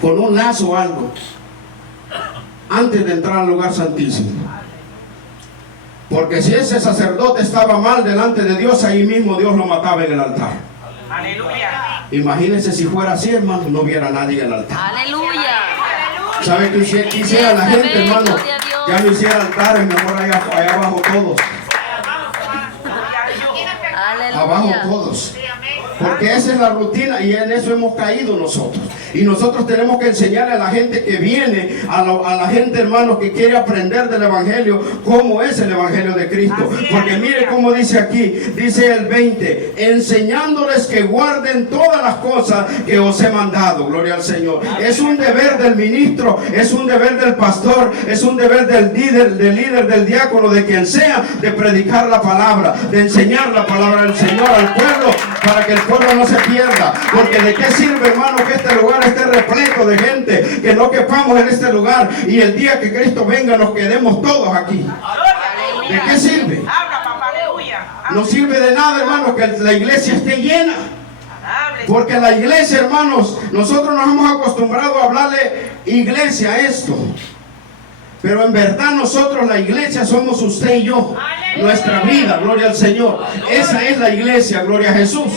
con un lazo o algo, antes de entrar al lugar santísimo. Porque si ese sacerdote estaba mal delante de Dios, ahí mismo Dios lo mataba en el altar. Aleluya. Imagínense si fuera así, hermano, no hubiera nadie en el altar. Aleluya. ¿Sabe qué quisiera la gente, hermano? Ya no hiciera altares, mejor allá abajo todos. Abajo todos. Porque esa es la rutina y en eso hemos caído nosotros. Y nosotros tenemos que enseñarle a la gente que viene, a la gente, hermanos, que quiere aprender del Evangelio, cómo es el Evangelio de Cristo. Porque mire cómo dice aquí, dice el 20, enseñándoles que guarden todas las cosas que os he mandado. Gloria al Señor. Es un deber del ministro, es un deber del pastor, es un deber del líder, del diácono, de quien sea, de predicar la palabra, de enseñar la palabra del Señor al pueblo, para que el pueblo no se pierda. Porque de qué sirve, hermano, que este lugar esté repleto de gente, que no quepamos en este lugar y el día que Cristo venga nos quedemos todos aquí. ¿De qué sirve? No sirve de nada, hermano, que la iglesia esté llena. Porque la iglesia, hermanos, nosotros nos hemos acostumbrado a hablarle iglesia a esto. Pero en verdad nosotros, la iglesia, somos usted y yo. Nuestra vida, gloria al Señor. Esa es la iglesia, gloria a Jesús.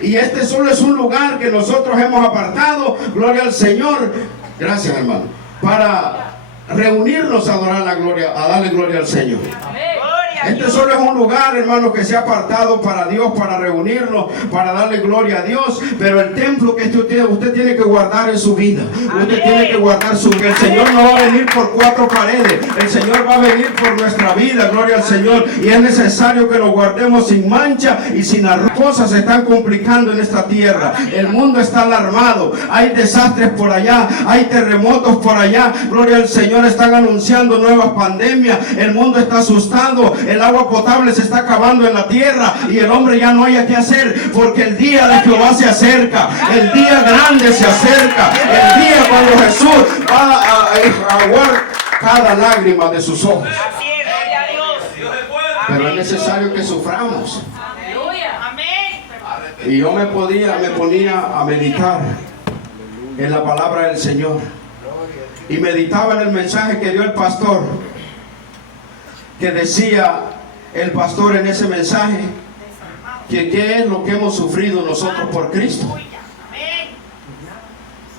Y este solo es un lugar que nosotros hemos apartado, gloria al Señor. Gracias, hermano. Para reunirnos a adorar la gloria, a darle gloria al Señor. Este solo es un lugar, hermano, que se ha apartado para Dios, para reunirnos, para darle gloria a Dios. Pero el templo que usted tiene que guardar en su vida. Usted tiene que guardar su vida. El Señor no va a venir por cuatro paredes. El Señor va a venir por nuestra vida, gloria al Señor. Y es necesario que lo guardemos sin mancha y sin arrugas. Cosas se están complicando en esta tierra. El mundo está alarmado. Hay desastres por allá. Hay terremotos por allá. Gloria al Señor. Están anunciando nuevas pandemias. El mundo está asustado. El agua potable se está acabando en la tierra y el hombre ya no haya qué hacer, porque el día de Jehová se acerca, el día grande se acerca, el día cuando Jesús va a enjuagar cada lágrima de sus ojos. Pero es necesario que suframos. Y yo me ponía a meditar en la palabra del Señor y meditaba en el mensaje que dio el pastor, que decía el pastor en ese mensaje, que qué es lo que hemos sufrido nosotros por Cristo.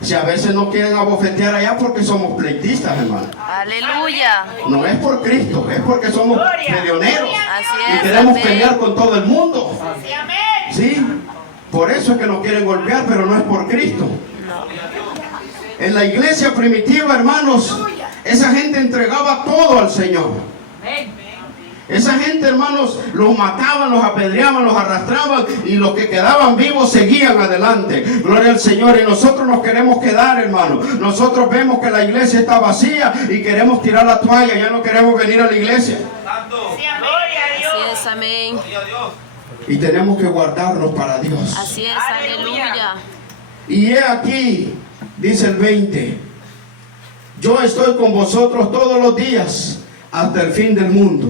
Si a veces no quieren abofetear allá porque somos pleitistas, hermano. Aleluya. No es por Cristo, es porque somos peleoneros y queremos pelear con todo el mundo. Sí, por eso es que nos quieren golpear, pero no es por Cristo. En la iglesia primitiva, hermanos, esa gente entregaba todo al Señor. Esa gente, hermanos, los mataban, los apedreaban, los arrastraban y los que quedaban vivos seguían adelante. Gloria al Señor. Y nosotros nos queremos quedar, hermanos. Nosotros vemos que la iglesia está vacía y queremos tirar la toalla. Ya no queremos venir a la iglesia. Gloria a Dios. Así es, amén. Y tenemos que guardarnos para Dios. Así es, aleluya. Y he aquí, dice el 20, yo estoy con vosotros todos los días hasta el fin del mundo.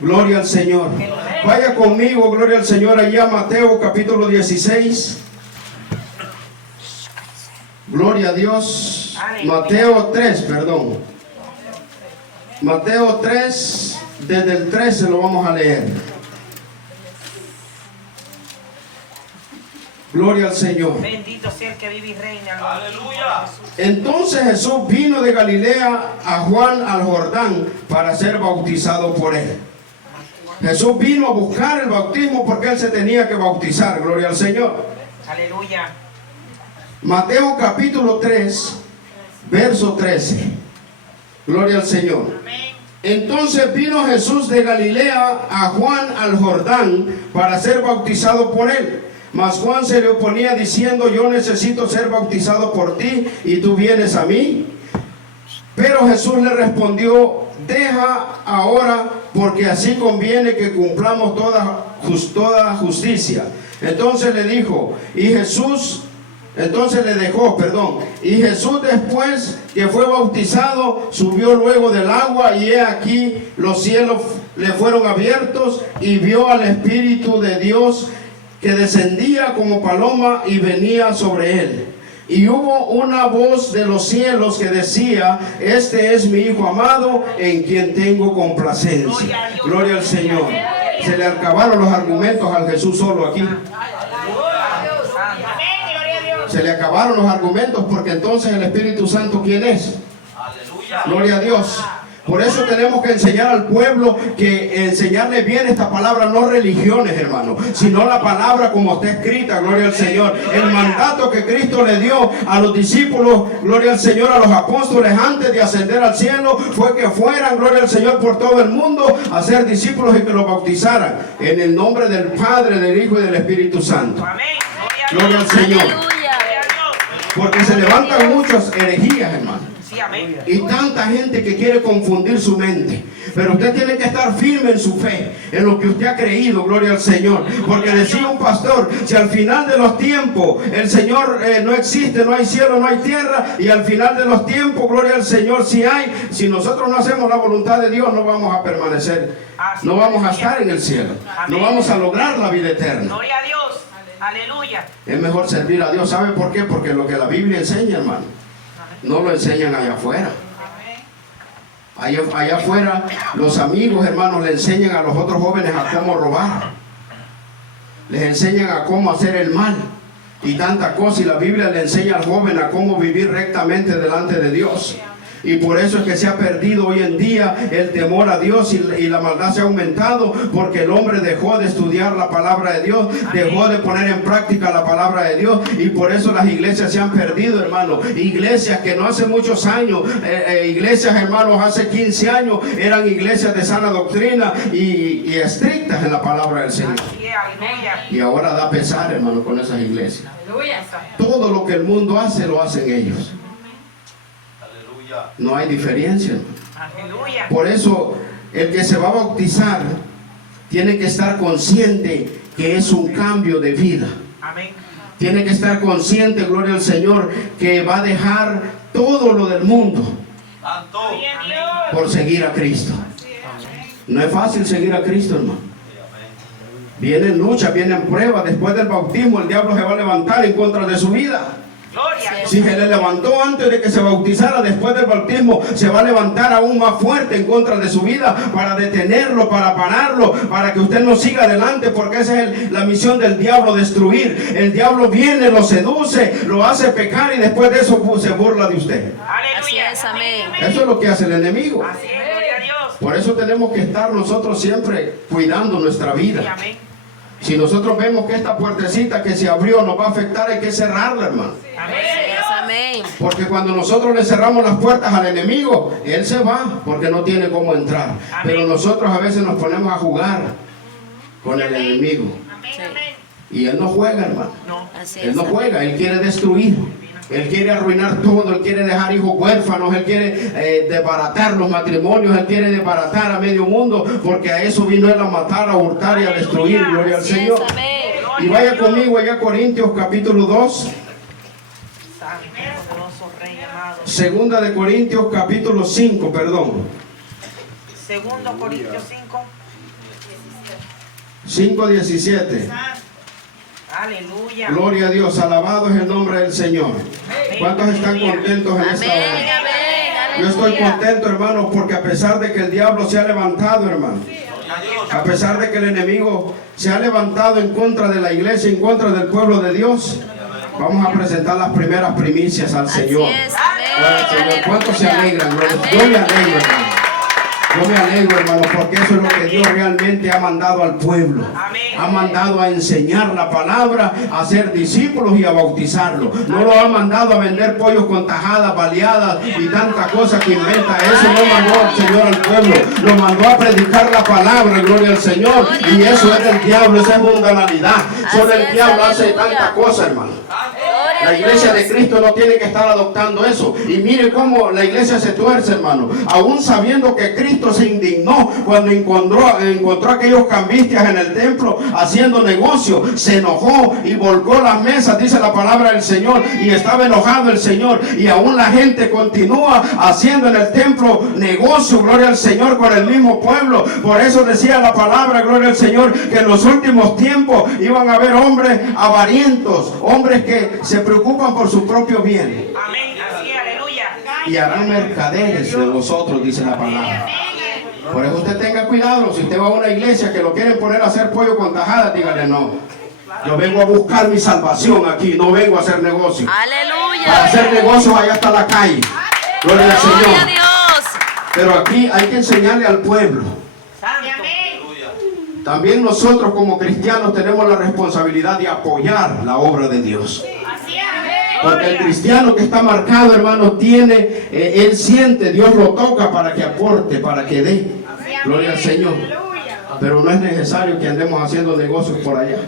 Gloria al Señor. Vaya conmigo, gloria al Señor, allá Mateo capítulo 16. Gloria a Dios. Mateo 3, perdón. Mateo 3, desde el 13 lo vamos a leer. Gloria al Señor. Bendito sea el que vive y reina. Aleluya. Entonces Jesús vino de Galilea a Juan al Jordán para ser bautizado por él. Jesús vino a buscar el bautismo porque él se tenía que bautizar. Gloria al Señor. Aleluya. Mateo capítulo 3, verso 13. Gloria al Señor. Entonces vino Jesús de Galilea a Juan al Jordán para ser bautizado por él. Mas Juan se le oponía diciendo, yo necesito ser bautizado por ti y tú vienes a mí. Pero Jesús le respondió, deja ahora, porque así conviene que cumplamos toda justicia. Entonces le dijo, y Jesús después que fue bautizado, subió luego del agua, y he aquí los cielos le fueron abiertos, y vio al Espíritu de Dios que descendía como paloma y venía sobre él. Y hubo una voz de los cielos que decía: este es mi Hijo amado, en quien tengo complacencia. Gloria al Señor. Se le acabaron los argumentos al Jesús solo aquí. Se le acabaron los argumentos, porque entonces el Espíritu Santo, ¿quién es? Gloria a Dios. Por eso tenemos que enseñar al pueblo, que enseñarle bien esta palabra, no religiones, hermano, sino la palabra como está escrita. Gloria al Señor. El mandato que Cristo le dio a los discípulos, gloria al Señor, a los apóstoles antes de ascender al cielo, fue que fueran, gloria al Señor, por todo el mundo a ser discípulos y que los bautizaran en el nombre del Padre, del Hijo y del Espíritu Santo. Gloria al Señor. Porque se levantan muchas herejías, hermano. Y tanta gente que quiere confundir su mente. Pero usted tiene que estar firme en su fe, en lo que usted ha creído, gloria al Señor. Porque decía un pastor: si al final de los tiempos el Señor no existe, no hay cielo, no hay tierra, y al final de los tiempos, gloria al Señor, si hay, si nosotros no hacemos la voluntad de Dios, no vamos a permanecer, no vamos a estar en el cielo, no vamos a lograr la vida eterna. Gloria a Dios. Aleluya. Es mejor servir a Dios. ¿Sabe por qué? Porque lo que la Biblia enseña, hermano, no lo enseñan allá afuera. Allá afuera los amigos, hermanos, le enseñan a los otros jóvenes a cómo robar, les enseñan a cómo hacer el mal y tanta cosa, y la Biblia le enseña al joven a cómo vivir rectamente delante de Dios. Y por eso es que se ha perdido hoy en día el temor a Dios, y la maldad se ha aumentado, porque el hombre dejó de estudiar la palabra de Dios, dejó de poner en práctica la palabra de Dios, y por eso las iglesias se han perdido, hermano. Iglesias que no hace muchos años, iglesias, hermanos, hace 15 años, eran iglesias de sana doctrina y estrictas en la palabra del Señor. Y ahora da pesar, hermano, con esas iglesias. Todo lo que el mundo hace, lo hacen ellos. No hay diferencia. Por eso el que se va a bautizar tiene que estar consciente que es un cambio de vida. Tiene que estar consciente, gloria al Señor, que va a dejar todo lo del mundo por seguir a Cristo. No es fácil seguir a Cristo, hermano. Vienen luchas, vienen pruebas. Después del bautismo el diablo se va a levantar en contra de su vida. Si se le levantó antes de que se bautizara, después del bautismo se va a levantar aún más fuerte en contra de su vida, para detenerlo, para pararlo, para que usted no siga adelante, porque esa es la misión del diablo: destruir. El diablo viene, lo seduce, lo hace pecar, y después de eso se burla de usted. Así es, amén. Eso es lo que hace el enemigo. Así es, gloria a Dios. Por eso tenemos que estar nosotros siempre cuidando nuestra vida. Si nosotros vemos que esta puertecita que se abrió nos va a afectar, hay que cerrarla, hermano. Amén. Porque cuando nosotros le cerramos las puertas al enemigo, él se va, porque no tiene cómo entrar. Pero nosotros a veces nos ponemos a jugar con el enemigo. Y él no juega, hermano. Él no juega, él quiere destruir. Él quiere arruinar todo, él quiere dejar hijos huérfanos, él quiere desbaratar los matrimonios, él quiere desbaratar a medio mundo, porque a eso vino él, a matar, a hurtar y a destruir. Gloria al Señor. Y vaya conmigo allá a Corintios capítulo 2. Segunda de Corintios capítulo 5, perdón. Segundo Corintios 5:17. Aleluya. Gloria a Dios, alabado es el nombre del Señor. ¿Cuántos están contentos en esta hora? Yo estoy contento, hermano, porque a pesar de que el diablo se ha levantado, hermano, a pesar de que el enemigo se ha levantado en contra de la iglesia, en contra del pueblo de Dios, vamos a presentar las primeras primicias al Señor. ¿Cuántos se alegran? Yo me alegro, hermano. Yo me alegro, hermano, porque eso es lo que Dios realmente ha mandado al pueblo. Ha mandado a enseñar la palabra, a ser discípulos y a bautizarlo. No lo ha mandado a vender pollos con tajadas, baleadas y tanta cosa que inventa. Eso no mandó el Señor al pueblo. Lo mandó a predicar la palabra, gloria al Señor. Y eso es del diablo, esa es mundanalidad. Solo el diablo hace tanta cosa, hermano. La iglesia de Cristo no tiene que estar adoptando eso. Y mire cómo la iglesia se tuerce, hermano. Aún sabiendo que Cristo se indignó cuando encontró a aquellos cambistas en el templo haciendo negocio, se enojó y volcó las mesas, dice la palabra del Señor, y estaba enojado el Señor. Y aún la gente continúa haciendo en el templo negocio, gloria al Señor, con el mismo pueblo. Por eso decía la palabra, gloria al Señor, que en los últimos tiempos iban a haber hombres avarientos, hombres que se preocupaban preocupan por su propio bien Amén. Así es, aleluya. y harán mercaderes de vosotros, dice la palabra. Por eso usted tenga cuidado. Si usted va a una iglesia que lo quieren poner a hacer pollo con tajadas, dígale no. Yo vengo a buscar mi salvación aquí, no vengo a hacer negocio. Para Aleluya. hacer negocios allá hasta la calle. Gloria al Gloria a Señor. Dios. Pero aquí hay que enseñarle al pueblo. Santo. También nosotros como cristianos tenemos la responsabilidad de apoyar la obra de Dios. Porque el cristiano que está marcado, hermano, tiene, él siente, Dios lo toca para que aporte, para que dé. Gloria al Señor. Pero no es necesario que andemos haciendo negocios por allá.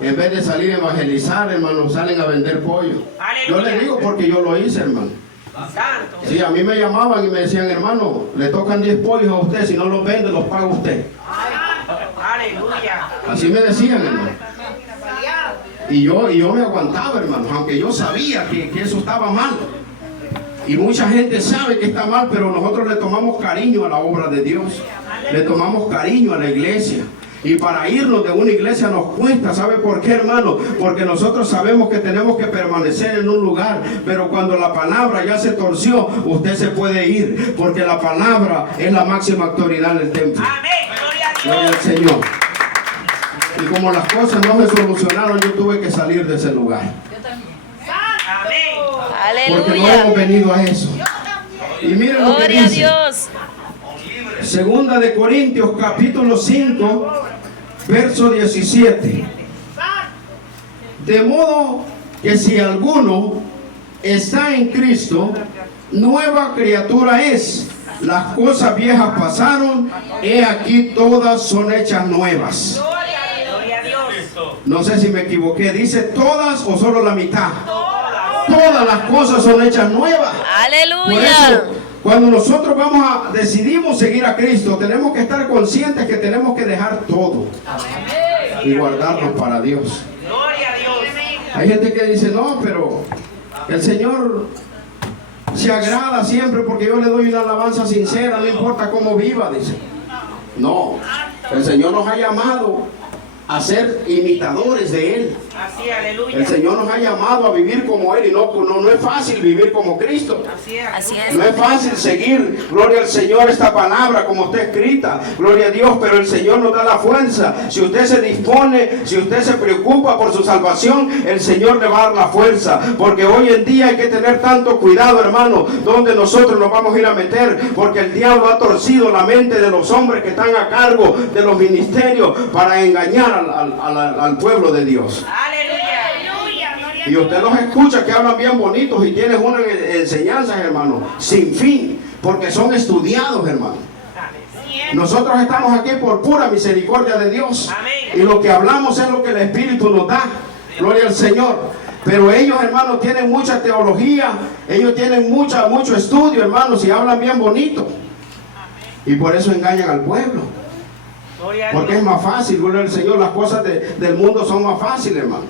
En vez de salir a evangelizar, hermano, salen a vender pollo. Yo le digo porque yo lo hice, hermano. Santo. Sí, a mí me llamaban y me decían, hermano, le tocan 10 pollos a usted, si no los vende, los paga usted. Aleluya. Así me decían, hermano. Y yo me aguantaba, hermano, aunque yo sabía que eso estaba mal. Y mucha gente sabe que está mal, pero nosotros le tomamos cariño a la obra de Dios. Le tomamos cariño a la iglesia. Y para irnos de una iglesia nos cuesta. ¿Sabe por qué, hermano? Porque nosotros sabemos que tenemos que permanecer en un lugar. Pero cuando la palabra ya se torció, usted se puede ir. Porque la palabra es la máxima autoridad en el templo. Amén. Gloria a Gloria al Dios. Señor. Y como las cosas no se solucionaron, yo tuve que salir de ese lugar. Amén. Porque no Aleluya. hemos venido a eso. Y miren lo que Gloria a dice. Dios. Segunda de Corintios, capítulo 5, verso 17. De modo que si alguno está en Cristo, nueva criatura es. Las cosas viejas pasaron, he aquí todas son hechas nuevas. Gloria a Dios. No sé si me equivoqué, dice todas o solo la mitad. Todas las cosas son hechas nuevas. Por eso, Aleluya. cuando nosotros decidimos seguir a Cristo, tenemos que estar conscientes que tenemos que dejar todo y guardarnos para Dios. Gloria a Dios. Hay gente que dice, no, pero el Señor se agrada siempre porque yo le doy una alabanza sincera, no importa cómo viva, dice. No, el Señor nos ha llamado a ser imitadores de Él. Así, aleluya. El Señor nos ha llamado a vivir como Él y no es fácil vivir como Cristo. Así es. Así es. No es fácil seguir, gloria al Señor, esta palabra como está escrita, gloria a Dios, pero el Señor nos da la fuerza. Si usted se dispone, si usted se preocupa por su salvación, el Señor le va a dar la fuerza, porque hoy en día hay que tener tanto cuidado, hermano, donde nosotros nos vamos a ir a meter, porque el diablo ha torcido la mente de los hombres que están a cargo de los ministerios para engañar al pueblo de Dios. Aleluya. Y usted los escucha que hablan bien bonitos y tienen unas enseñanzas, hermano, sin fin, porque son estudiados, hermano. Nosotros estamos aquí por pura misericordia de Dios. Y lo que hablamos es lo que el Espíritu nos da. Gloria al Señor. Pero ellos, hermanos, tienen mucha teología, ellos tienen mucho estudio, hermanos, y hablan bien bonito. Y por eso engañan al pueblo. Gloria a Porque es Dios. más fácil, gloria al Señor, las cosas del mundo son más fáciles, hermano.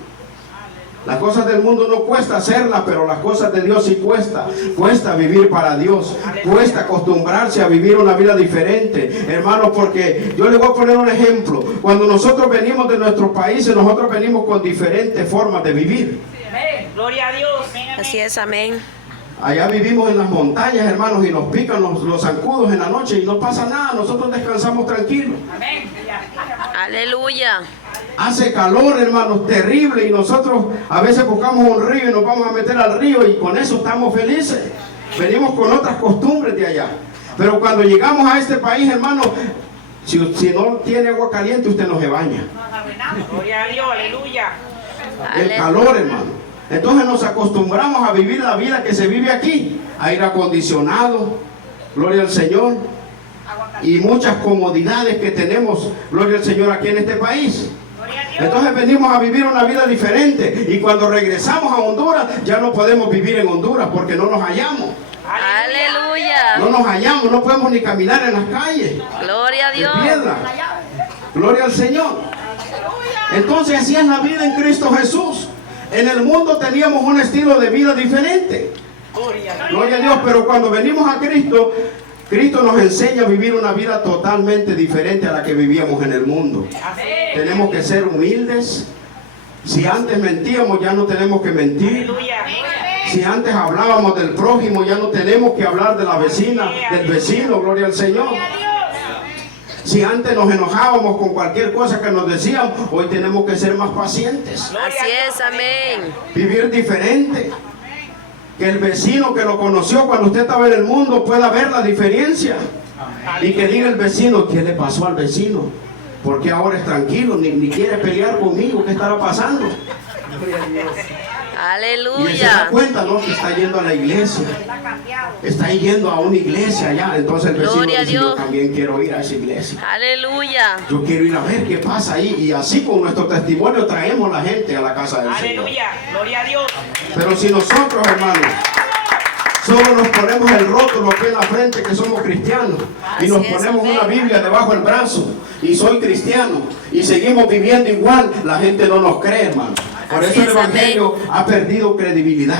Las cosas del mundo no cuesta hacerlas, pero las cosas de Dios sí cuesta. Cuesta vivir para Dios. Cuesta acostumbrarse a vivir una vida diferente, hermano, porque yo le voy a poner un ejemplo. Cuando nosotros venimos de nuestros países, nosotros venimos con diferentes formas de vivir. Gloria a Dios. Así es, amén. Allá vivimos en las montañas, hermanos, y nos pican los zancudos en la noche y no pasa nada. Nosotros descansamos tranquilos. Aleluya. Hace calor, hermanos, terrible, y nosotros a veces buscamos un río y nos vamos a meter al río y con eso estamos felices. Venimos con otras costumbres de allá. Pero cuando llegamos a este país, hermano, si no tiene agua caliente, usted no se baña. Gloria a Dios. Aleluya. El calor, hermano. Entonces nos acostumbramos a vivir la vida que se vive aquí. Aire acondicionado, gloria al Señor. Y muchas comodidades que tenemos, gloria al Señor, aquí en este país. Entonces venimos a vivir una vida diferente. Y cuando regresamos a Honduras, ya no podemos vivir en Honduras porque no nos hallamos. Aleluya. No nos hallamos, no podemos ni caminar en las calles Gloria a de Dios. piedra. Gloria al Señor. Entonces así es la vida en Cristo Jesús. En el mundo teníamos un estilo de vida diferente. Gloria a Dios, pero cuando venimos a Cristo, Cristo nos enseña a vivir una vida totalmente diferente a la que vivíamos en el mundo. Tenemos que ser humildes, Si antes mentíamos, ya no tenemos que mentir. Aleluya. Si antes hablábamos del prójimo, ya no tenemos que hablar de la vecina, del vecino, gloria al Señor. Si antes nos enojábamos con cualquier cosa que nos decían, hoy tenemos que ser más pacientes. Así es, amén. Vivir diferente. Que el vecino que lo conoció cuando usted estaba en el mundo pueda ver la diferencia. Y que diga el vecino, ¿qué le pasó al vecino? Porque ahora es tranquilo, ni quiere pelear conmigo, ¿qué estará pasando? Y él se da Aleluya. cuenta, ¿no? Que está yendo a la iglesia. Está yendo a una iglesia allá. Entonces el vecino Gloria a dice, yo Dios. también quiero ir a esa iglesia. Aleluya. Yo quiero ir a ver qué pasa ahí. Y así con nuestro testimonio traemos la gente a la casa del Señor. Aleluya. Gloria a Dios. Pero si nosotros, hermanos, solo nos ponemos el rótulo aquí en la frente que somos cristianos y nos Así es, ponemos amén. una Biblia debajo del brazo y soy cristiano y seguimos viviendo igual, la gente no nos cree, hermano. Por Así eso el es, Evangelio ha perdido credibilidad.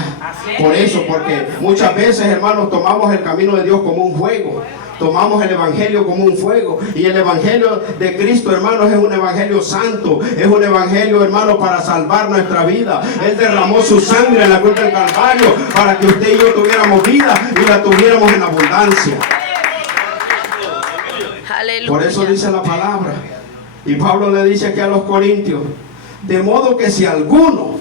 Por eso, porque muchas veces, hermanos, tomamos el camino de Dios como un juego. Tomamos el Evangelio como un fuego. Y el Evangelio de Cristo, hermanos, es un Evangelio santo. Es un Evangelio, hermanos, para salvar nuestra vida. Él derramó su sangre en la cruz del Calvario para que usted y yo tuviéramos vida y la tuviéramos en abundancia. Aleluya. Por eso dice la palabra. Y Pablo le dice aquí a los corintios, de modo que si alguno,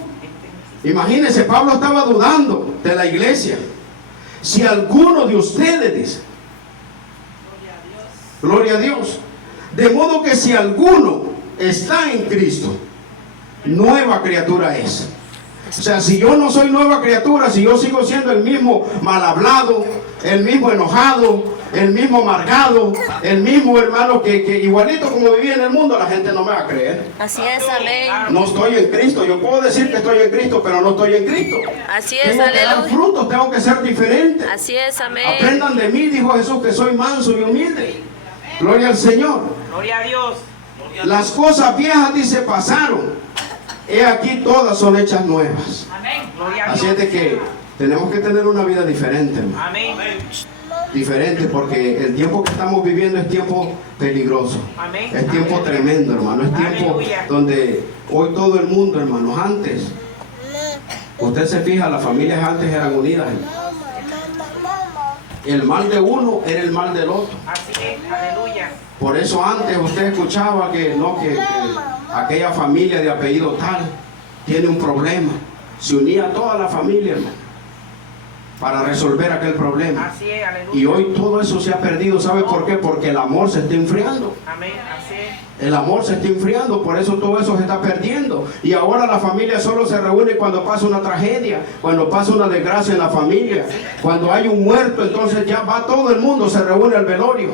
imagínense, Pablo estaba dudando de la iglesia. Si alguno de ustedes, dice, gloria a Dios, de modo que si alguno está en Cristo, nueva criatura es. O sea, si yo no soy nueva criatura, si yo sigo siendo el mismo mal hablado, el mismo enojado, el mismo amargado, el mismo hermano que igualito como vivía en el mundo, la gente no me va a creer. Así es, amén. No estoy en Cristo. Yo puedo decir que estoy en Cristo, pero no estoy en Cristo. Así es, Tengo que dar aleluya. frutos, tengo que ser diferente. Así es, amén. Aprendan de mí, dijo Jesús, que soy manso y humilde. Gloria al Señor. Gloria a Dios. Las cosas viejas, dice, pasaron. He aquí todas son hechas nuevas. Amén. Gloria a Así es Dios. de que tenemos que tener una vida diferente, hermano. Amén. Diferente, porque el tiempo que estamos viviendo es tiempo peligroso. Amén. Es tiempo tremendo, hermano. Es tiempo Aleluya. donde hoy todo el mundo, hermanos, antes, usted se fija, las familias antes eran unidas. El mal de uno era el mal del otro. Así es. Aleluya. Por eso antes usted escuchaba que aquella familia de apellido tal tiene un problema. Se unía toda la familia, hermano, para resolver aquel problema. Así es. Aleluya. Y hoy todo eso se ha perdido. ¿Sabe por qué? Porque el amor se está enfriando. Amén. Así es. El amor se está enfriando, por eso todo eso se está perdiendo. Y ahora la familia solo se reúne cuando pasa una tragedia, cuando pasa una desgracia en la familia, cuando hay un muerto, entonces ya va todo el mundo, se reúne al velorio.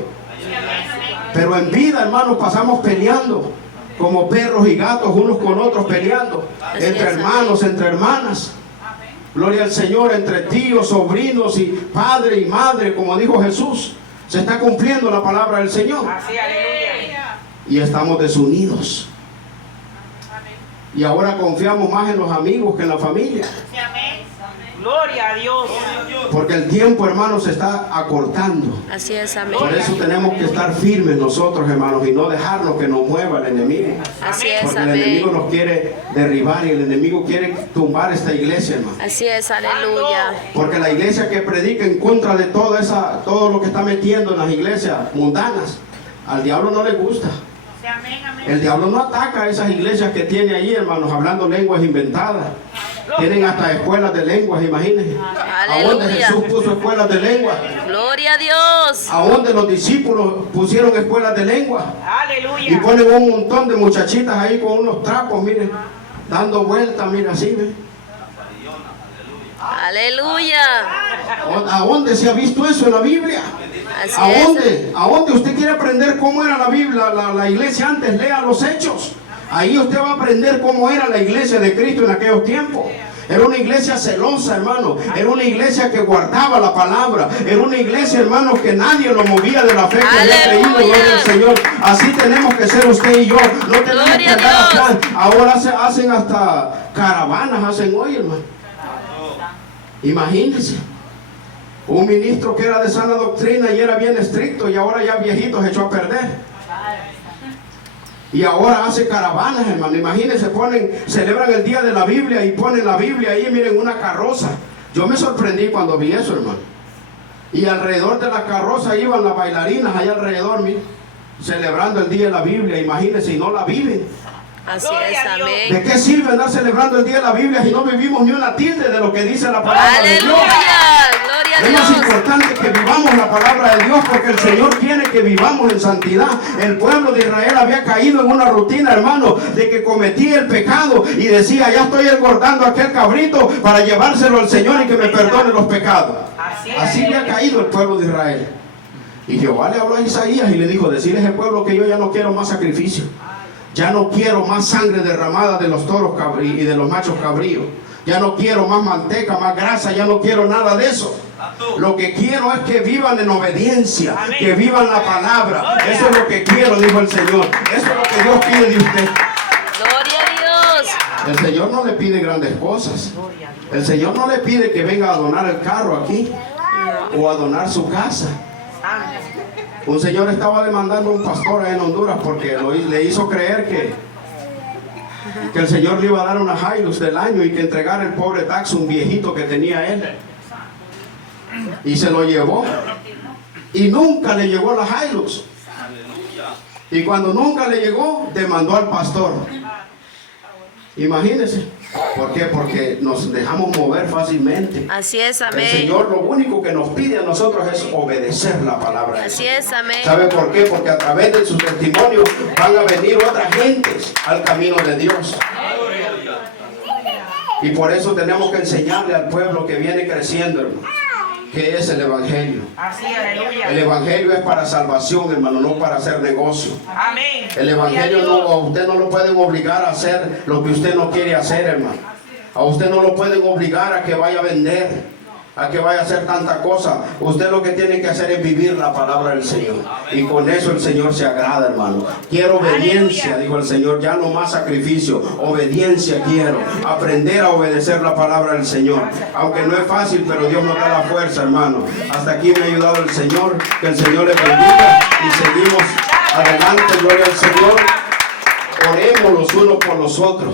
Pero en vida, hermanos, pasamos peleando como perros y gatos, unos con otros peleando, Así entre es, hermanos, entre hermanas. Gloria al Señor, entre tíos, sobrinos y padre y madre, como dijo Jesús. Se está cumpliendo la palabra del Señor. Así, aleluya. Y estamos desunidos. Y ahora confiamos más en los amigos que en la familia. Gloria a Dios. Porque el tiempo, hermanos, se está acortando. Así es, amén. Por eso tenemos que estar firmes nosotros, hermanos, y no dejarnos que nos mueva el enemigo. Así es, Porque el enemigo amén. nos quiere derribar y el enemigo quiere tumbar esta iglesia, hermano. Así es, aleluya. Porque la iglesia que predica en contra de todo lo que está metiendo en las iglesias mundanas, al diablo no le gusta. El diablo no ataca a esas iglesias que tiene ahí, hermanos, hablando lenguas inventadas. Tienen hasta escuelas de lenguas, imagínense. ¿A dónde Aleluya. Jesús puso escuelas de lenguas? Gloria a Dios. ¿A dónde los discípulos pusieron escuelas de lenguas? Y Aleluya. ponen un montón de muchachitas ahí con unos trapos, miren, dando vueltas, mira así, ¿ven? Aleluya. ¿A dónde se ha visto eso en la Biblia? Así ¿A es. dónde? ¿A dónde usted quiere aprender cómo era la Biblia, la iglesia antes? Lea los hechos. Ahí usted va a aprender cómo era la iglesia de Cristo en aquellos tiempos. Era una iglesia celosa, hermano. Era una iglesia que guardaba la palabra. Era una iglesia, hermano, que nadie lo movía de la fe que había creído, Aleluya. gloria al Señor. Así tenemos que ser usted y yo. No tenemos Gloria que a andar Dios. atrás. Ahora hacen hasta caravanas, hacen hoy, hermano. Imagínense. Un ministro que era de sana doctrina y era bien estricto y ahora ya viejito se echó a perder. Y ahora hace caravanas, hermano. Imagínense, celebran el día de la Biblia y ponen la Biblia ahí, miren, una carroza. Yo me sorprendí cuando vi eso, hermano. Y alrededor de la carroza iban las bailarinas, allá alrededor, miren, celebrando el día de la Biblia. Imagínense, y no la viven. Así es, amén. ¿De qué sirve andar celebrando el día de la Biblia si no vivimos ni una tilde de lo que dice la palabra de Dios? Aleluya, gloria a Es más Dios. importante que vivamos la palabra de Dios, porque el Señor quiere que vivamos en santidad. El pueblo de Israel había caído en una rutina, hermano, de que cometía el pecado y decía, ya estoy engordando aquel cabrito para llevárselo al Señor y que me perdone los pecados. Así había caído el pueblo de Israel. Y Jehová le habló a Isaías y le dijo, decirles al pueblo que yo ya no quiero más sacrificio. Ya no quiero más sangre derramada de los toros y de los machos cabríos. Ya no quiero más manteca, más grasa, ya no quiero nada de eso. Lo que quiero es que vivan en obediencia, que vivan la palabra. Eso es lo que quiero, dijo el Señor. Eso es lo que Dios pide de usted. Gloria a Dios. El Señor no le pide grandes cosas. El Señor no le pide que venga a donar el carro aquí o a donar su casa. Un señor estaba demandando a un pastor en Honduras porque le hizo creer que el Señor le iba a dar una Hilux del año y que entregara el pobre taxi un viejito que tenía él. Y se lo llevó. Y nunca le llegó la Hilux. Y cuando nunca le llegó, demandó al pastor. Imagínense. ¿Por qué? Porque nos dejamos mover fácilmente. Así es, El amén. Señor lo único que nos pide a nosotros es obedecer la palabra de Dios. Así es, amén. ¿Sabe por qué? Porque a través de su testimonio van a venir otras gentes al camino de Dios. Y por eso tenemos que enseñarle al pueblo que viene creciendo, hermano, que es el Evangelio. Así, aleluya. El Evangelio es para salvación, hermano, no para hacer negocio. Amén. El Evangelio a usted no lo pueden obligar a hacer lo que usted no quiere hacer, hermano. A usted no lo pueden obligar a que vaya a vender, a que vaya a hacer tanta cosa. Usted lo que tiene que hacer es vivir la palabra del Señor. Y con eso el Señor se agrada, hermano. Quiero obediencia, dijo el Señor, ya no más sacrificio. Obediencia quiero. Aprender a obedecer la palabra del Señor. Aunque no es fácil, pero Dios nos da la fuerza, hermano. Hasta aquí me ha ayudado el Señor. Que el Señor le bendiga. Y seguimos adelante, gloria al Señor. Oremos los unos por los otros.